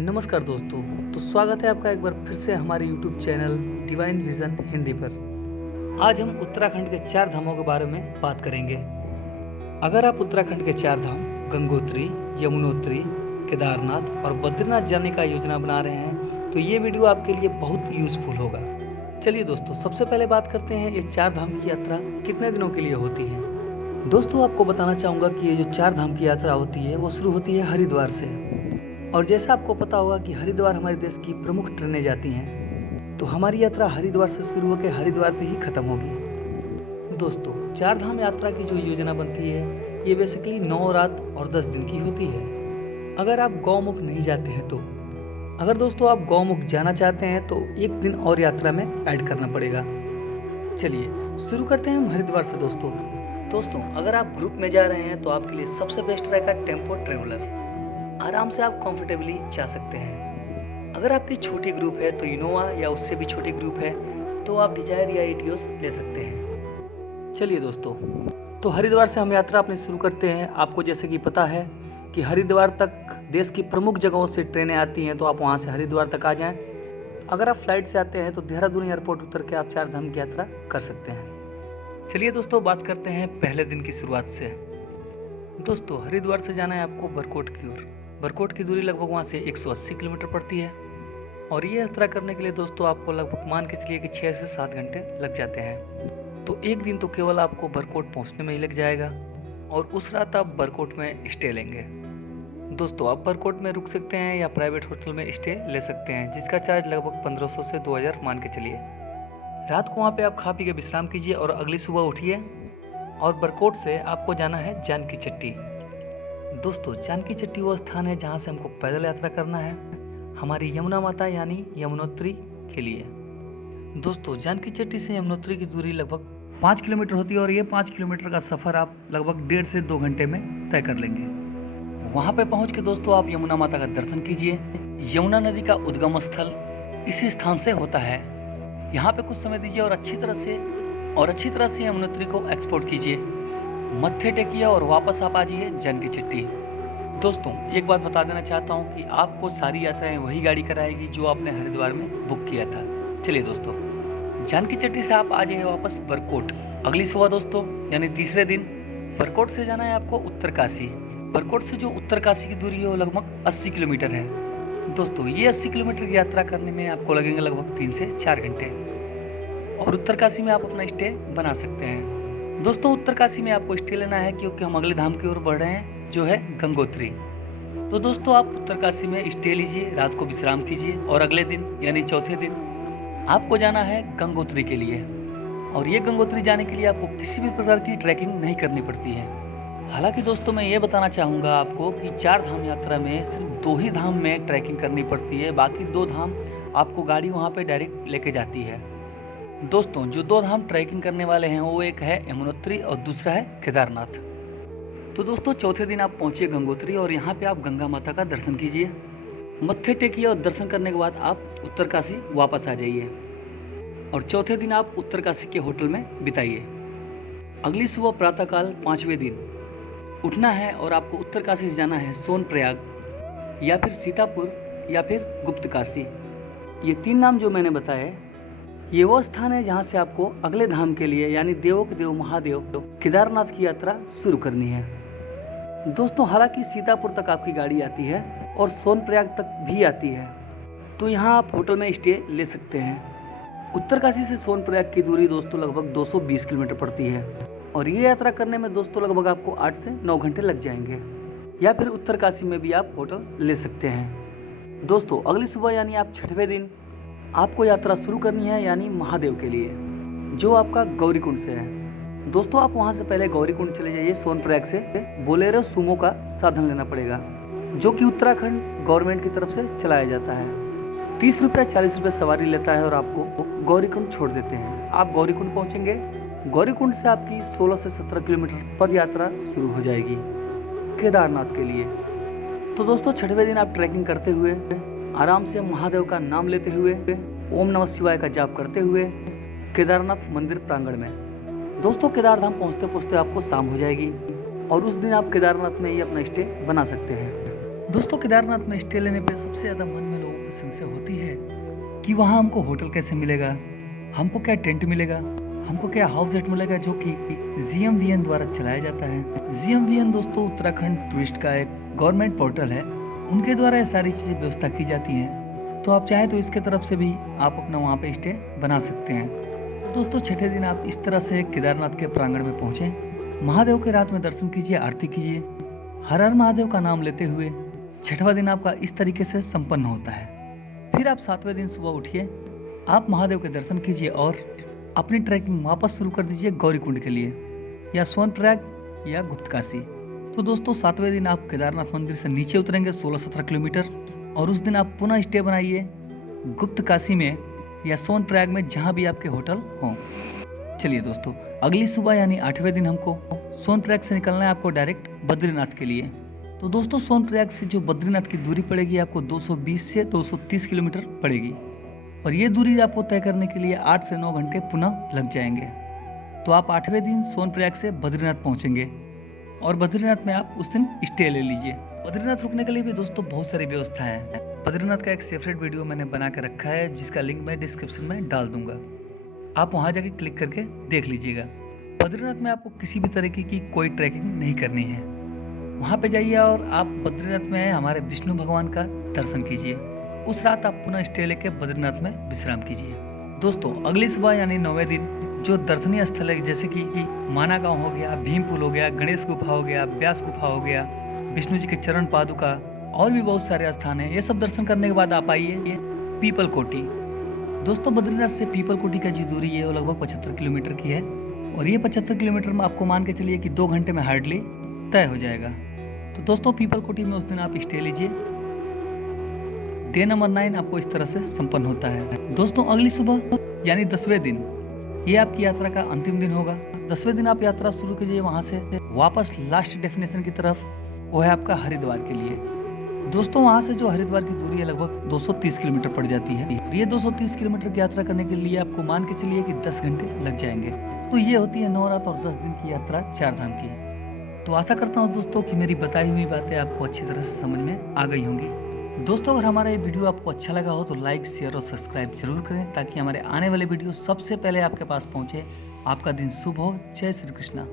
नमस्कार दोस्तों। तो स्वागत है आपका एक बार फिर से हमारे YouTube channel divine vision Hindi पर। आज हम उत्तराखंड के 4 धामों के बारे में बात करेंगे। अगर आप उत्तराखंड के 4 धाम गंगोत्री, यमुनोत्री, केदारनाथ और बद्रीनाथ जाने का योजना बना रहे हैं तो ये वीडियो आपके लिए बहुत यूज़फुल होगा। चलिए दोस्तों, सबसे पहले बात करते हैं ये 4 धाम की यात्रा कितने दिनों के लिए होती है। दोस्तों, आपको बताना चाहूँगा कि ये जो 4 धाम की यात्रा होती है वो शुरू होती है हरिद्वार से। और जैसा आपको पता होगा कि हरिद्वार हमारे देश की प्रमुख ट्रेनें जाती हैं, तो हमारी यात्रा हरिद्वार से शुरू होकर हरिद्वार पे ही ख़त्म होगी। दोस्तों, 4 धाम यात्रा की जो योजना बनती है ये बेसिकली 9 रात और 10 दिन की होती है। अगर आप गौमुख नहीं जाते हैं तो अगर दोस्तों आप गौमुख जाना चाहते हैं तो एक दिन और यात्रा में ऐड करना पड़ेगा। चलिए शुरू करते हैं हम हरिद्वार से। दोस्तों अगर आप ग्रुप में जा रहे हैं तो आपके लिए सबसे बेस्ट रहेगा टेम्पो ट्रेवलर। आराम से आप कंफर्टेबली जा सकते हैं। अगर आपकी छोटी ग्रुप है तो इनोवा या उससे भी छोटी ग्रुप है तो आप डिजायर या इटियोस ले सकते हैं। चलिए दोस्तों, तो हरिद्वार से हम यात्रा अपनी शुरू करते हैं। आपको जैसे कि पता है कि हरिद्वार तक देश की प्रमुख जगहों से ट्रेनें आती हैं, तो आप वहां से हरिद्वार तक आ जाएं। अगर आप फ्लाइट से आते हैं तो देहरादून एयरपोर्ट उतर के आप 4 धाम की यात्रा कर सकते हैं। चलिए दोस्तों, बात करते हैं पहले दिन की शुरुआत से। दोस्तों, हरिद्वार से जाना है आपको बरकोट की ओर। बरकोट की दूरी लगभग वहाँ से 180 किलोमीटर पड़ती है और ये यात्रा करने के लिए दोस्तों आपको लगभग मान के चलिए कि 6 से 7 घंटे लग जाते हैं। तो एक दिन तो केवल आपको बरकोट पहुँचने में ही लग जाएगा और उस रात आप बरकोट में स्टे लेंगे। दोस्तों, आप बरकोट में रुक सकते हैं या प्राइवेट होटल में स्टे ले सकते हैं, जिसका चार्ज लगभग 1500 से 2000 मान के चलिए। रात को वहाँ पे आप खा पी के विश्राम कीजिए और अगली सुबह उठिए और बरकोट से आपको जाना है जानकी चट्टी। दोस्तों, जानकी चट्टी वो स्थान है जहाँ से हमको पैदल यात्रा करना है हमारी यमुना माता यानी यमुनोत्री के लिए। दोस्तों, जानकी चट्टी से यमुनोत्री की दूरी लगभग 5 किलोमीटर होती है और ये 5 किलोमीटर का सफ़र आप लगभग 1.5 से 2 घंटे में तय कर लेंगे। वहाँ पे पहुँच के दोस्तों आप यमुना माता का दर्शन कीजिए। यमुना नदी का उद्गम स्थल इसी स्थान से होता है। यहाँ पे कुछ समय दीजिए और अच्छी तरह से यमुनोत्री को एक्सप्लोर कीजिए। मत्थे टेकिए और वापस आप आ जाइए जानकी चट्टी। दोस्तों, एक बात बता देना चाहता हूँ कि आपको सारी यात्राएं वही गाड़ी कराएगी जो आपने हरिद्वार में बुक किया था। चलिए दोस्तों, जानकी चट्टी से आप आ जाइए वापस बरकोट। अगली सुबह दोस्तों यानी तीसरे दिन बरकोट से जाना है आपको उत्तरकाशी। बरकोट से जो उत्तरकाशी की दूरी है वो लगभग 80 किलोमीटर है। दोस्तों, ये 80 किलोमीटर की यात्रा करने में आपको लगेंगे लगभग 3 से 4 घंटे और उत्तरकाशी में आप अपना स्टे बना सकते हैं। दोस्तों, उत्तरकाशी में आपको स्टे लेना है क्योंकि हम अगले धाम की ओर बढ़ रहे हैं जो है गंगोत्री। तो दोस्तों, आप उत्तरकाशी में स्टे लीजिए, रात को विश्राम कीजिए और अगले दिन यानी चौथे दिन आपको जाना है गंगोत्री के लिए। और ये गंगोत्री जाने के लिए आपको किसी भी प्रकार की ट्रैकिंग नहीं करनी पड़ती है। हालांकि दोस्तों, मैं ये बताना चाहूँगा आपको कि 4 धाम यात्रा में सिर्फ 2 ही धाम में ट्रैकिंग करनी पड़ती है, बाकी 2 धाम आपको गाड़ी वहाँ पर डायरेक्ट लेके जाती है। दोस्तों, जो 2 धाम ट्रैकिंग करने वाले हैं वो एक है यमुनोत्री और दूसरा है केदारनाथ। तो दोस्तों, चौथे दिन आप पहुँचिए गंगोत्री और यहाँ पे आप गंगा माता का दर्शन कीजिए, मत्थे टेकिए और दर्शन करने के बाद आप उत्तरकाशी वापस आ जाइए और चौथे दिन आप उत्तरकाशी के होटल में बिताइए। अगली सुबह प्रातःकाल 5वें दिन उठना है और आपको उत्तरकाशी से जाना है सोनप्रयाग या फिर सीतापुर या फिर गुप्तकाशी। ये 3 नाम जो मैंने बताए ये वो स्थान है जहाँ से आपको अगले धाम के लिए यानी देवों के देव महादेव केदारनाथ की यात्रा शुरू करनी है। दोस्तों, हालांकि सीतापुर तक आपकी गाड़ी आती है और सोनप्रयाग तक भी आती है, तो यहाँ आप होटल में स्टे ले सकते हैं। उत्तरकाशी से सोनप्रयाग की दूरी दोस्तों लगभग 220 किलोमीटर पड़ती है और ये यात्रा करने में दोस्तों लगभग आपको 8 से 9 घंटे लग जाएंगे। या फिर उत्तरकाशी में भी आप होटल ले सकते हैं। दोस्तों, अगली सुबह यानी आप 6वें दिन आपको यात्रा शुरू करनी है यानी महादेव के लिए, जो आपका गौरीकुंड से है। दोस्तों, आप वहां से पहले गौरीकुंड चले जाइए। सोनप्रयाग से बोलेरो सुमो का साधन लेना पड़ेगा जो कि उत्तराखंड गवर्नमेंट की तरफ से चलाया जाता है। 30 रुपया 40 रुपये सवारी लेता है और आपको गौरीकुंड छोड़ देते हैं। आप गौरीकुंड पहुंचेंगे। गौरीकुंड से आपकी 16 से 17 किलोमीटर पद यात्रा शुरू हो जाएगी केदारनाथ के लिए। तो दोस्तों, 6वें दिन आप ट्रैकिंग करते हुए आराम से महादेव का नाम लेते हुए ओम नमः शिवाय का जाप करते हुए केदारनाथ मंदिर प्रांगण में दोस्तों केदारधाम पहुंचते पहुंचते आपको शाम हो जाएगी और उस दिन आप केदारनाथ में ही अपना स्टे बना सकते हैं। दोस्तों केदारनाथ में स्टे लेने पे सबसे ज़्यादा मन में लोगों की संशय होती है कि वहाँ हमको होटल कैसे मिलेगा, हमको क्या टेंट मिलेगा, हमको क्या हाउस रेट मिलेगा, जो कि GMVN द्वारा चलाया जाता है। GMVN दोस्तों उत्तराखंड टूरिस्ट का एक गवर्नमेंट पोर्टल है, उनके द्वारा ये सारी चीज़ें व्यवस्था की जाती हैं। तो आप चाहें तो इसके तरफ से भी आप अपना वहाँ पे स्टे बना सकते हैं। तो दोस्तों छठे दिन आप इस तरह से केदारनाथ के प्रांगण में पहुँचें, महादेव के रात में दर्शन कीजिए, आरती कीजिए, हर हर महादेव का नाम लेते हुए छठवां दिन आपका इस तरीके से संपन्न होता है। फिर आप 7वें दिन सुबह उठिए, आप महादेव के दर्शन कीजिए और अपनी ट्रैकिंग वापस शुरू कर दीजिए गौरीकुंड के लिए, या सोनप्रयाग या गुप्तकाशी। तो दोस्तों 7वें दिन आप केदारनाथ मंदिर से नीचे उतरेंगे 16-17 किलोमीटर, और उस दिन आप पुनः स्टे बनाइए गुप्तकाशी में या सोनप्रयाग में, जहाँ भी आपके होटल हों। चलिए दोस्तों, अगली सुबह यानी 8वें दिन हमको सोनप्रयाग से निकलना है आपको डायरेक्ट बद्रीनाथ के लिए। तो दोस्तों सोनप्रयाग से जो बद्रीनाथ की दूरी पड़ेगी आपको 220 से 230 किलोमीटर पड़ेगी, और ये दूरी आपको तय करने के लिए 8 से 9 घंटे पुनः लग जाएंगे। तो आप 8वें दिन सोनप्रयाग से बद्रीनाथ पहुंचेंगे, और बद्रीनाथ में आप उस दिन स्टे ले लीजिए। बद्रीनाथ रुकने के लिए भी दोस्तों बहुत सारी व्यवस्था है। बद्रीनाथ का एक सेपरेट वीडियो मैंने बना के रखा है, जिसका लिंक मैं डिस्क्रिप्शन में डाल दूंगा, आप वहाँ जाके क्लिक करके देख लीजिएगा। बद्रीनाथ में आपको किसी भी तरीके की कोई ट्रैकिंग नहीं करनी है। वहाँ पे जाइए और आप बद्रीनाथ में हमारे विष्णु भगवान का दर्शन कीजिए। उस रात आप पुनः स्टे लेके बद्रीनाथ में विश्राम कीजिए। दोस्तों अगली सुबह यानी 9वें दिन जो दर्शनीय स्थल है, जैसे कि माना गांव हो गया, भीमपुल हो गया, गणेश गुफा हो गया, व्यास गुफा हो गया, विष्णु जी के चरण पादुका, और भी बहुत सारे स्थान हैं। ये सब दर्शन करने के बाद आप आइए पीपल कोटी। दोस्तों बद्रीनाथ से पीपल कोटी का जो दूरी है वो लगभग 75 किलोमीटर की है, और ये 75 किलोमीटर में आपको मान के चलिए कि 2 घंटे में हार्डली तय हो जाएगा। तो दोस्तों पीपल कोटी में उस दिन आप स्टे लीजिए। डे नंबर 9 आपको इस तरह से संपन्न होता है। दोस्तों अगली सुबह यानी 10वें दिन, ये आपकी यात्रा का अंतिम दिन होगा। 10वें दिन आप यात्रा शुरू कीजिए वहाँ से वापस लास्ट डेस्टिनेशन की तरफ, वो है आपका हरिद्वार के लिए। दोस्तों वहाँ से जो हरिद्वार की दूरी है लगभग 230 किलोमीटर पड़ जाती है। ये 230 किलोमीटर की यात्रा करने के लिए आपको मान के चलिए कि 10 घंटे लग जाएंगे। तो ये होती है 9 रात और 10 दिन की यात्रा 4 धाम की। तो आशा करता हूँ दोस्तों कि मेरी बताई हुई बातें आपको अच्छी तरह से समझ में आ गई होंगी। दोस्तों अगर हमारा ये वीडियो आपको अच्छा लगा हो तो लाइक, शेयर और सब्सक्राइब जरूर करें, ताकि हमारे आने वाले वीडियो सबसे पहले आपके पास पहुँचे। आपका दिन शुभ हो। जय श्री कृष्णा।